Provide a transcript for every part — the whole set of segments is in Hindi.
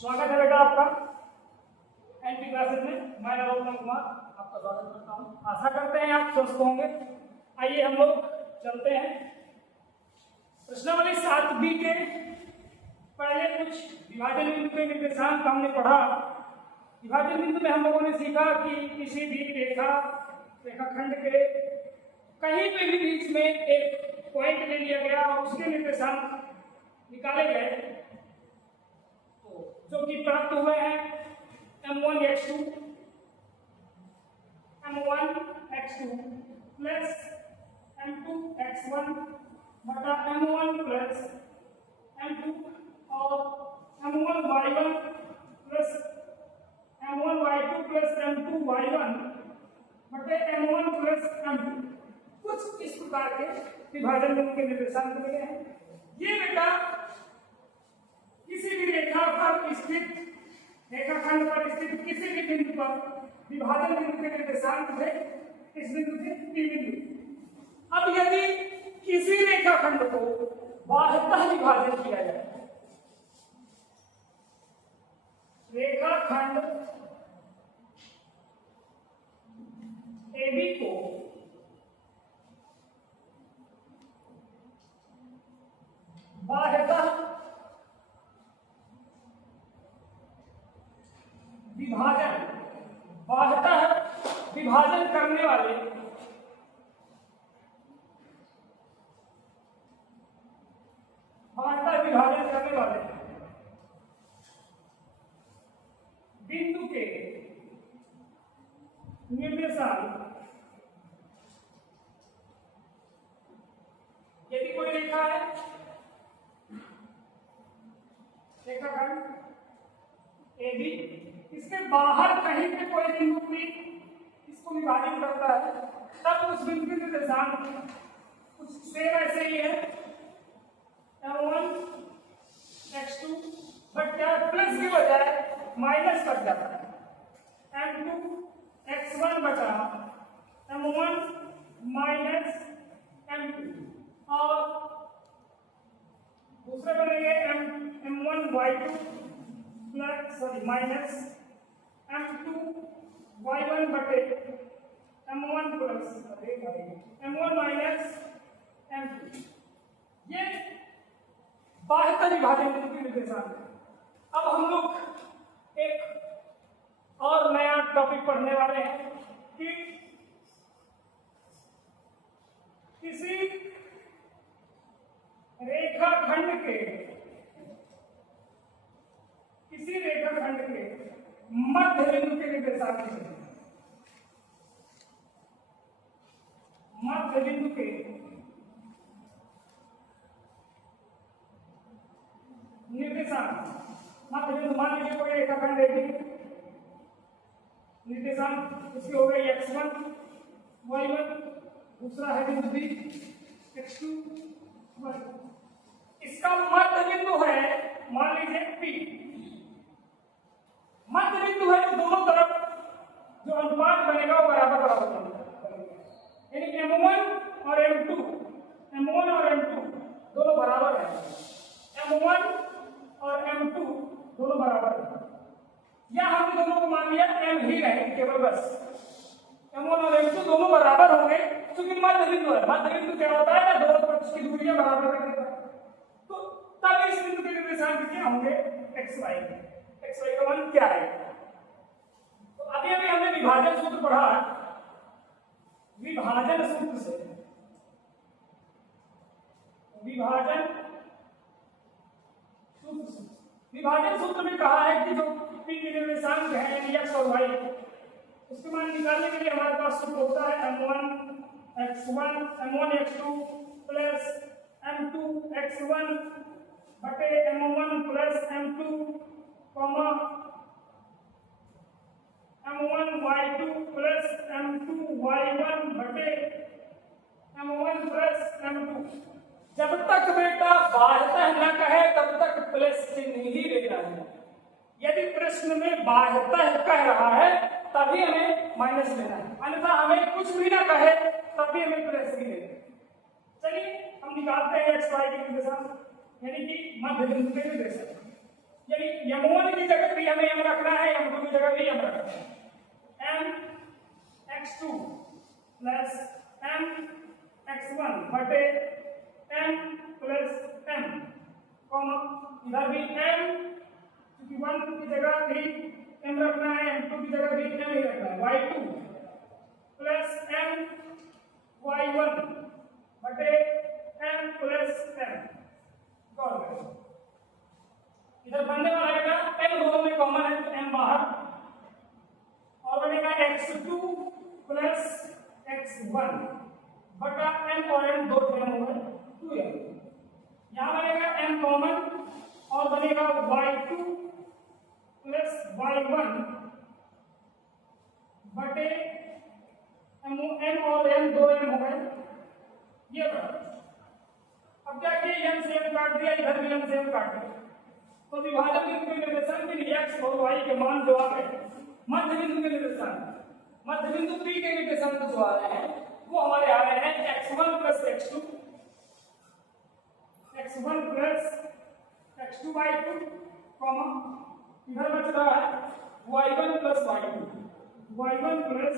स्वागत है बेटा आपका एनपी क्लासेस में। मैं नरोत्तम कुमार आपका स्वागत करता हूँ। आशा करते हैं आप स्वस्थ होंगे। आइए हम लोग चलते हैं प्रश्नावली 7B के पहले कुछ विभाजन बिंदु के निर्देशांक हमने पढ़ा। विभाजन बिंदु में हम लोगों ने सीखा कि किसी भी रेखाखंड के कहीं पे भी बीच में एक पॉइंट ले लिया गया और उसके निर्देशांक निकाले गए जो कि प्राप्त हुए हैं m1x2 प्लस m2x1 बटा m1 प्लस m2 और m1y1 plus m1y2 plus m2y1 बटे m1 प्लस m2। कुछ इस प्रकार के विभाजन बिंदु के निर्देशांक मिले हैं। ये बेटा किसी भी रेखा पर स्थित रेखाखंड पर स्थित किसी भी बिंदु पर विभाजन बिंदु के निर्देशांक थे इस बिंदु से P बिंदु। अब यदि किसी रेखाखंड को बाह्यतः विभाजन किया जाए, रेखाखंड AB को बाह्यतः विभाजन करने वाले बिंदु के निर्देशांक, यदि कोई रेखा है रेखाखंड AB, इसके बाहर कहीं पे कोई बिंदु भी इसको विभाजित करता है, तब उस बिंदु के निर्देशांक कुछ सेम ऐसे ही है m1x2, बट क्या प्लस की बजाय माइनस लग जाता है m2x1 बटा m1 माइनस m2 और दूसरे बनेंगे m1y2 माइनस m2y1 बटे m1 plus m1 minus m2। ये बाह्यतः विभाजन बिंदु के निर्देशांक है। अब हम लोग एक और नया टॉपिक पढ़ने वाले हैं कि किसी रेखाखंड के मध्य बिंदु के निर्देशांक मध्य बिंदु के निर्देशांक मध्य बिंदु मान लीजिए कोई रेखाखंड है, निर्देशांक उसके हो गए x1 y1, दूसरा है बिंदु B x2 y। इसका मध्य बिंदु है मान लीजिए P। मध्य बिंदु है तो दोनों तरफ जो अनुपात बनेगा वो बराबर बनेगा, यानी m1 और m2 दोनों बराबर है, m1 और m2 दोनों बराबर है। या हम दोनों को मान लिया m ही रहे केवल, बस m1 और m2 दोनों बराबर होंगे क्योंकि मध्य बिंदु है। मध्य बिंदु क्या होता है ना, दोनों पक्ष की दूरियां बराबर कर देता है। तो तब इस बिंदु के निर्देशांक क्या होंगे, xy का मान क्या है। तो अभी हमने विभाजन सूत्र पढ़ा। विभाजन सूत्र में कहा है कि जो P के निर्देशांक है यानी x और y, उसके मान निकालने के लिए हमारे पास सूत्र होता है m1x2 प्लस m2x1 बटे m1 plus m2 m1y2 plus m2y1 बटे m1 प्लस m2। जब तक बेटा बाह्यतः न कहे तब तक प्लस चिन्ह ही लेना है। यदि प्रश्न में बाह्यतः कह रहा है तभी हमें माइनस लेना है, अन्यथा हमें कुछ भी ना कहे तभी हमें प्लस ही लेना है। चलिए हम निकालते हैं x y के निर्देशांक, यानी कि मध्य बिंदु के निर्देशांक। यदि m1 की जगह भी हमें m रखना है, m2 की जगह भी m रखना है। m x2 plus m x1 बटे m प्लस m, इधर भी m, क्योंकि 1 की जगह भी m रखना है, m2 की जगह भी m ही रखना है, y2 प्लस m y1 बटे m प्लस m। इधर बनने वाला है क्या, m दोनों में कॉमन है तो m बाहर, और बनेगा x2 प्लस x1 बटा m, और m दो टर्म हो गए 2m। यहाँ बनेगा m कॉमन और बनेगा y2 प्लस y1 बटे m और m दो m हो गए, ये बड़ा। अब क्या किया, m से m काट दिया, इधर भी m से m काट दिया, तो विभाजन बिंदु के निर्देशांक के लिए x और y के मान जो आ गए, मध्य बिंदु के निर्देशांक, मध्य बिंदु P के निर्देशांक जो आ रहे हैं वो हमारे आ रहे हैं x1 plus x2, x1 plus x2 y2, इधर बच रहा है y1 plus y2, y1 plus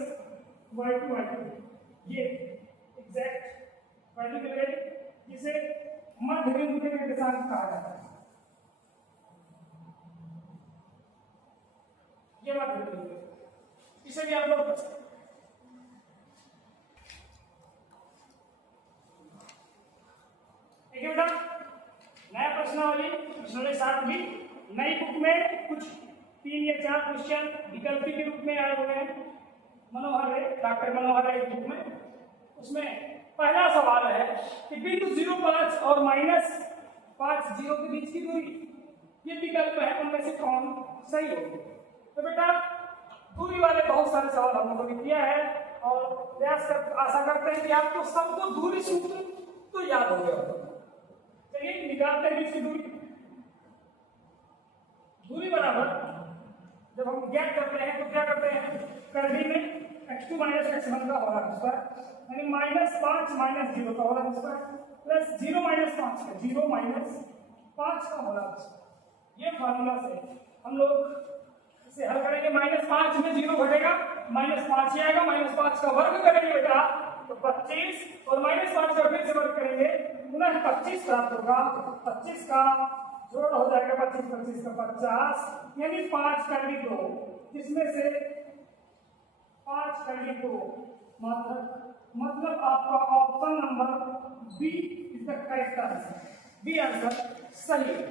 y2 y2, ये एग्जैक्ट वैल्यू मिलेगी, जिसे मध्य बिंदु के निर्देशांक कहा जाता है। ये बात है, इसे भी आप लोग कर सकते हैं। बेटा नया प्रश्नावली प्रश्नावली 7 भी नई बुक में कुछ 3 या 4 क्वेश्चन विकल्पी के रूप में आए हुए हैं, मनोहर है, डॉक्टर मनोहर है बुक में। उसमें पहला सवाल है कि बिंदु 0,5 और -5 0 के बीच की दूरी, ये विकल्प है, उनमें से कौन सही होगा। तो बेटा दूरी वाले बहुत सारे सवाल हम लोगों ने किया है और आशा करते हैं कि आपको सबको दूरी सूत्र तो याद हो गया होगा। चलिए निकालते हैं बीच की दूरी। दूरी बराबर जब हम ज्ञात करते हैं तो क्या करते हैं, कर्ली में x2 माइनस x1 का होगा स्क्वायर, यानी -5 माइनस 0 का होगा स्क्वायर प्लस 0 माइनस 5 का 0 माइनस 5 का होगा। ये फार्मूला से हम लोग इसे हल करेंगे। -5 में 0 घटेगा, -5 ही आएगा, -5 का वर्ग करेंगे बेटा तो 25, और -5 का फिर से वर्ग करेंगे पुनः 25 प्राप्त होगा। 25 का जोड़ हो जाएगा, 25 का 50, यानी 5 कर ली 2, जिसमें से 5 कर ली 2, मतलब आपका option number B is the correct answer, B answer सही है।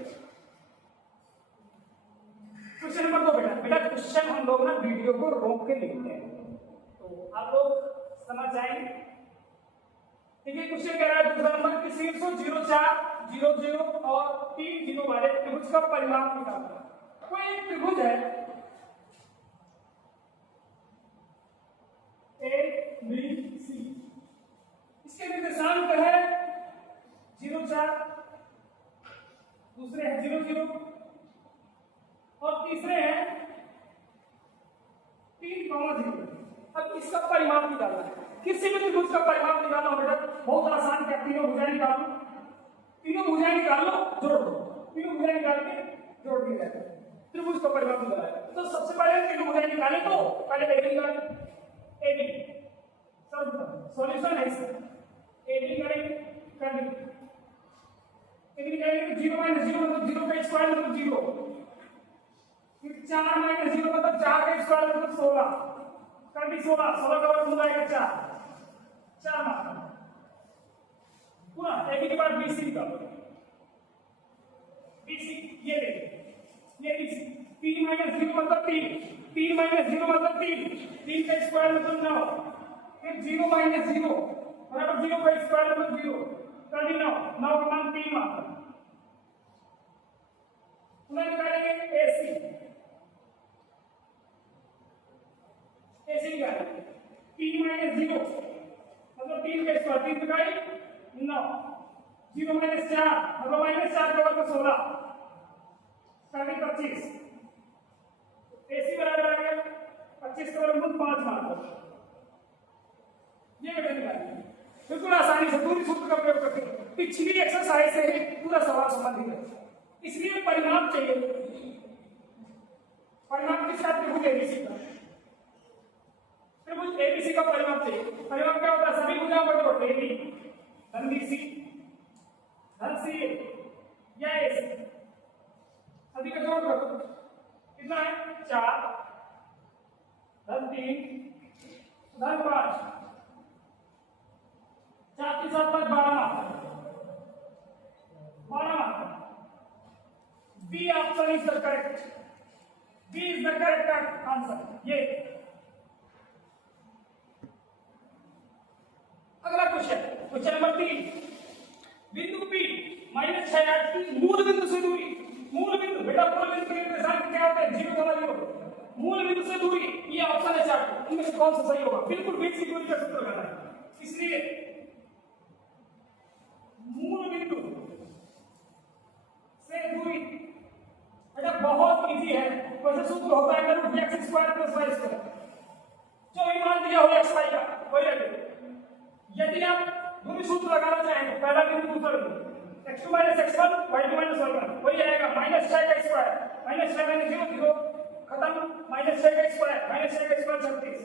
क्वेश्चन नंबर 2 बेटा क्वेश्चन हम लोग ना वीडियो को रोक के लिखते हैं तो आप लोग समझ जाएंगे। ठीक है, क्वेश्चन कह रहा है दूसरा नंबर कि शीर्षों 0 4 0 0 और 3 0 वाले त्रिभुज का परिमाप निकालना। कोई एक त्रिभुज है ए बी सी, इसके निर्देशांक है 0 4, दूसरे हैं 0 0 और तीसरे हैं 3,0। अब इसका परिमाप निकालना है, किसी भी त्रिभुज का परिमाप निकालना बेटा बहुत आसान है। तीनों भुजाएं निकालो, तीनों भुजाएं निकाल लो, जोड़ दो, तीनों भुजाएं निकाल के जोड़ दिया जाए त्रिभुज का परिमाप निकाला है। तो सबसे पहले तीनों भुजाएं निकाले तो पहले एडी निकाले, एडी सब सॉल्यूशन है इसका, एडी करेंगे कर देंगे, एडी निकालेंगे 0 - 0 मतलब 0 का स्क्वायर मतलब 0, फिर 4 - 0 मतलब 4 का स्क्वायर मतलब 16, कर दी 16 का वर्ग हो जाएगा 4 मार्क पूरा। एबी के बाद बीसी का, बीसी ये देखिए, ये बीसी 3 - 0 मतलब 3, 3 - 0 मतलब 3 का स्क्वायर मतलब 9, फिर 0 - 0 बराबर 0 का स्क्वायर मतलब 0, कर दी 9 का मान 3 मार्क। पुनः निकालेंगे एसी, ऐसे निकालेंगे 3 - 0 मतलब 3 का स्क्वायर, 3 इकाई 9, 0 - 4 मतलब -4 का वर्ग 16, 25, ऐसी बराबर आ गया 25 का वर्ग 5 मार्क। ये बेटा निकालेंगे बिल्कुल आसानी से दूरी सूत्र का प्रयोग करके। पिछली एक्सरसाइज से ही पूरा सवाल संबंधित है, इसलिए परिमाप चाहिए। परिमाप किसका? त्रिभुज एबीसी का। त्रिभुज एबीसी का परिमाप चाहिए। परिमाप क्या होता है? सभी भुजाओं का जोड़ एबी धन बीसी धन सी या एसी, सभी का जोड़ करो। कितना है? 4 धन 3 धन 5, 4 के साथ 12 मात्रा, 12 मात्रा। B option is the correct, B is the correct answer. ये अगला क्वेश्चन, क्वेश्चन नंबर 3, बिंदु P माइनस 6 8 की मूल बिंदु से दूरी। मूल बिंदु बेटा, मूल बिंदु के निर्देशांक क्या होते हैं? 0,0। मूल बिंदु से दूरी, ये ऑप्शन है 4, इनमें से कौन सा सही होगा? बिल्कुल बीच की दूरी का सूत्र लगाना है। इसलिए मूल बिंदु से दूरी बेटा बहुत इजी है। वैसे सूत्र होता है x² + y², जो भी मान दिया हो x y का वही रखें। यदि आप दूरी सूत्र लगाना चाहें तो पहला बिंदु दूसरा बिंदु, x2 - x1 y2 - y1 वही आएगा। -6 का स्क्वायर, -6 - 0 0 खत्म, -6 का स्क्वायर, -6 का स्क्वायर 36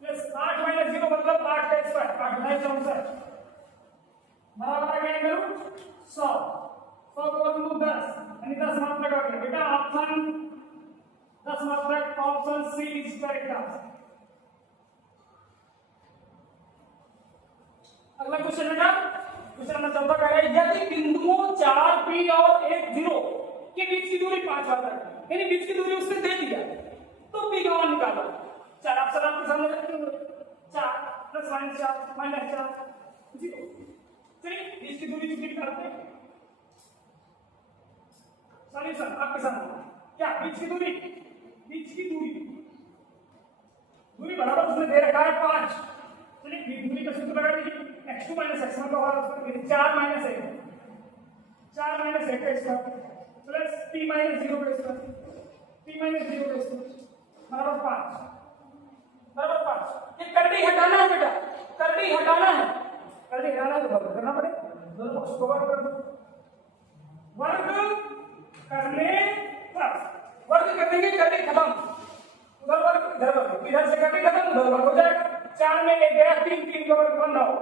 प्लस 8 - 0 मतलब 8 का स्क्वायर, 8 × 64 बराबर आ गया एंगल 100। 100 को वर्गमूल 10 यानी 10 मात्रक आ गया। बेटा ऑप्शन 10 मात्रक, option C is correct answer. अगला क्वेश्चन बेटा, क्वेश्चन नंबर 14 कह रहा है यदि बिंदुओं 4 P और 1 0 के बीच की दूरी 5 मात्रक, यानी बीच की दूरी उसने दे दिया, तो P का मान निकालो। 4 ऑप्शन आपके सामने रखे हुए, 4 + -4 -4 0। चलिए बीच की दूरी कितनी निकालते हैं? सॉल्यूशन आपके सामने। क्या बीच की दूरी? बीच की दूरी, दूरी बराबर उसने दे रखा है 5। चलिए दूरी का सूत्र लगा दीजिए। x2 - x1 का होगा 4 - 1, 4 - 1 का स्क्वायर प्लस p - 0 का स्क्वायर, p - 0 का स्क्वायर बराबर 5, बराबर 5। ये करड़ी हटाना है बेटा, करड़ी हटाना है, करड़ी हटाना है तो बराबर करना पड़ेगा। दोनों पक्ष को वर्ग कर दो, वर्ग करने पर वर्ग कर देंगे, करड़ी खत्म, उधर वर्ग इधर वर्ग, इधर से करड़ी खत्म उधर वर्ग हो जाएगा। 4 में 1 गया, 3 3 का वर्ग 1 हो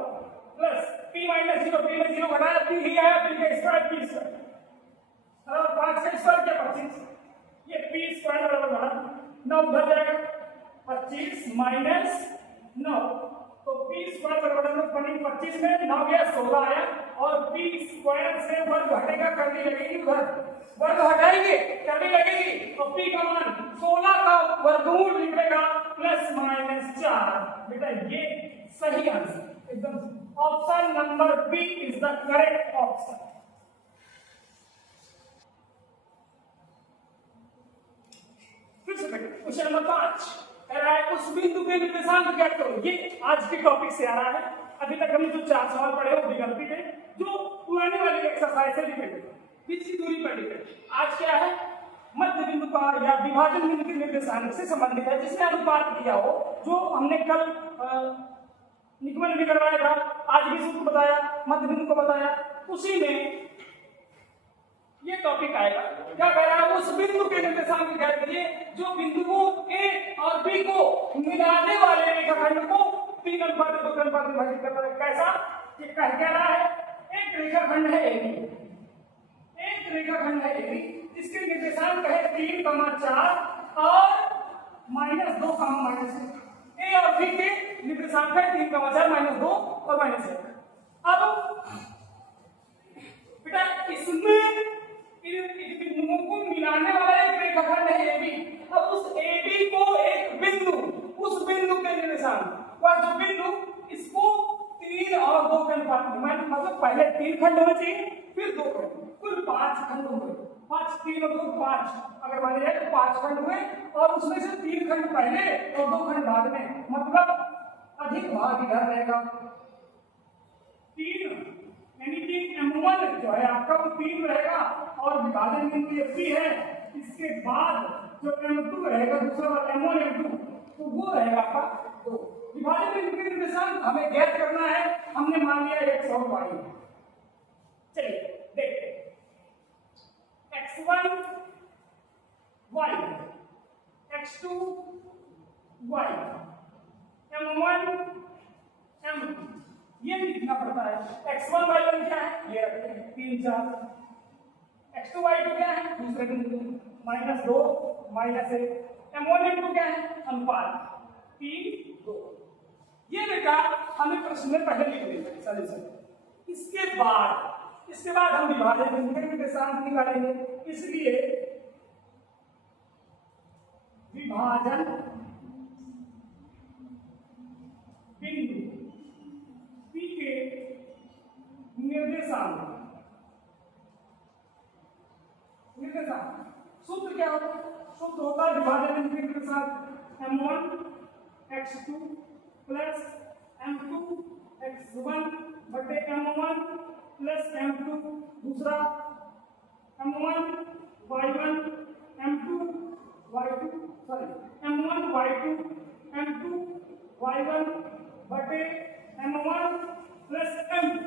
प्लस p - 0, p में 0 घटाया, p ही आया, p का स्क्वायर p स्क्वायर और 5 का स्क्वायर क्या 25, ये p स्क्वायर बराबर बना 9 उधर जाएगा, 25 - 9 तो p स्क्वायर बराबर 25 में 9 गया 16 आया और p स्क्वायर से वर्ग घटेगा, करनी लगेगी उधर, वर्ग हटाएंगे करनी लगेगी तो p का मान 16 का वर्गमूल निकलेगा +/4। बेटा ये सही आंसर एकदम, option number B is the correct option. फिर से क्वेश्चन नंबर 5 कह रहा है उस बिंदु के निर्देशांक ज्ञात करो। ये आज के टॉपिक से आ रहा है। अभी तक हमने जो 4 सवाल पढ़े वो विकल्पी थे, जो पुरानी वाली एक्सरसाइज से डिपेंड है, बीच की दूरी पर डिपेंड। आज क्या है? मध्य बिंदु का या विभाजन बिंदु के निर्देशांक से संबंधित है, जिसने अनुपात दिया हो, जो हमने कल निगमन भी करवाया था, आज भी सूत्र बताया, मध्य बिंदु को बताया, उसी में ये टॉपिक आएगा। क्या कह रहा है? उस बिंदु के निर्देशांक ज्ञात करिए जो बिंदुओं ए और बी को मिलाने वाले रेखाखंड को 3 अनुपात 2 अनुपात विभाजित करता है। कैसा? ये कह क्या रहा है? एक रेखाखंड है AB, एक रेखाखंड है AB जिसके निर्देशांक है 3, 4 और -2, -1। ए और बी के निर्देशांक है 3, 4, -2 और -1। अब बेटा इसमें इन बिंदुओं को मिलाने वाला एक रेखाखंड है AB। अब उस AB को एक बिंदु, उस बिंदु के निर्देशांक वह जो बिंदु, इसको 3 और 2 के अनुपात में, मतलब पहले 3 खंड होने चाहिए फिर 2 खंड, कुल 5 खंड हुए। 5 3 और 2 5 अगर माने जाए तो 5 खंड हुए और उसमें से 3 खंड पहले और 2 खंड बाद में, मतलब अधिक भाग इधर रहेगा। 3 यानी कि M1 जो है आपका वो 3 रहेगा और विभाजन बिंदु FP है, इसके बाद जो M2 रहेगा दूसरा M1 M2 तो वो रहेगा आपका 2। विभाजन बिंदु के निर्देशांक हमें ज्ञात करना है, हमने मान लिया x और y। चलिए देखते हैं x1 y x2 y m1 m2 ये लिखना पड़ता है। x1 y1 क्या है, ये रखते हैं 3 4, x2 y2 क्या है, दूसरे बिंदु -2 -1, m1 m2 क्या है, अनुपात 3 2। ये बेटा हमें प्रश्न में पहले लिख देंगे सॉल्यूशन। इसके बाद हम विभाजन बिंदु के निर्देशांक निकालेंगे, इसलिए विभाजन बिंदु P के निर्देशांक सूत्र क्या होता है, सूत्र होता है विभाजन बिंदु के निर्देशांक m1 x2 plus m2 x1 बटे m1 प्लस m2, दूसरा m1 y1 m2 y2 sorry m1 y2 m2 y1 बटे m1 प्लस m2।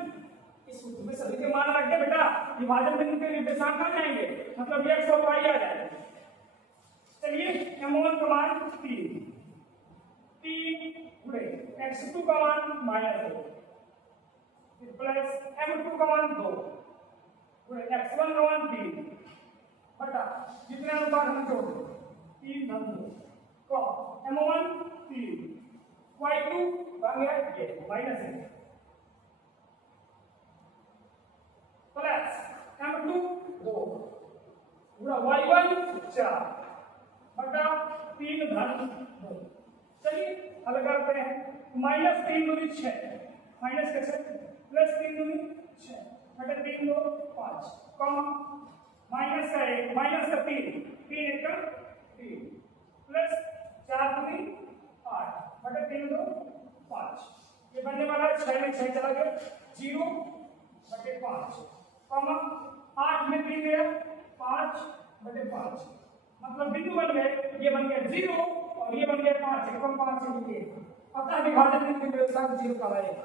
इस सूत्र में सभी के मान रख के बेटा विभाजन बिंदु के निर्देशांक आ जाएंगे, मतलब x और y आ जाएंगे। चलिए m1 का मान 3 गुणे x2 का मान -2 प्लस m2 का मान 2 गुणे x1 का मान 3 बटा जितने अनुपात हम जोड़ 3 धन 2 तो m1 3 y2 बन गया ये -1 प्लस m2 2 पूरा y1 4 बटा 3 धन 2। चलिए हल करते हैं। -3 दूनी 6 माइनस कैसे प्लस 3 दूनी 6 बटा 3 2 5 कॉमा माइनस का 1 माइनस का 3 3 1 का 3 प्लस 4 दूनी 8 बटा 3 2 5 ये बनने वाला 6 में 6 चला गया 0 बटे 5 कॉमा 8 में 3 गया 5 बटे 5 मतलब बिंदु बन गए, ये बन गया 0 और ये बन गया 5 5 पता विभाजन बिंदु के साथ 0 का आएगा।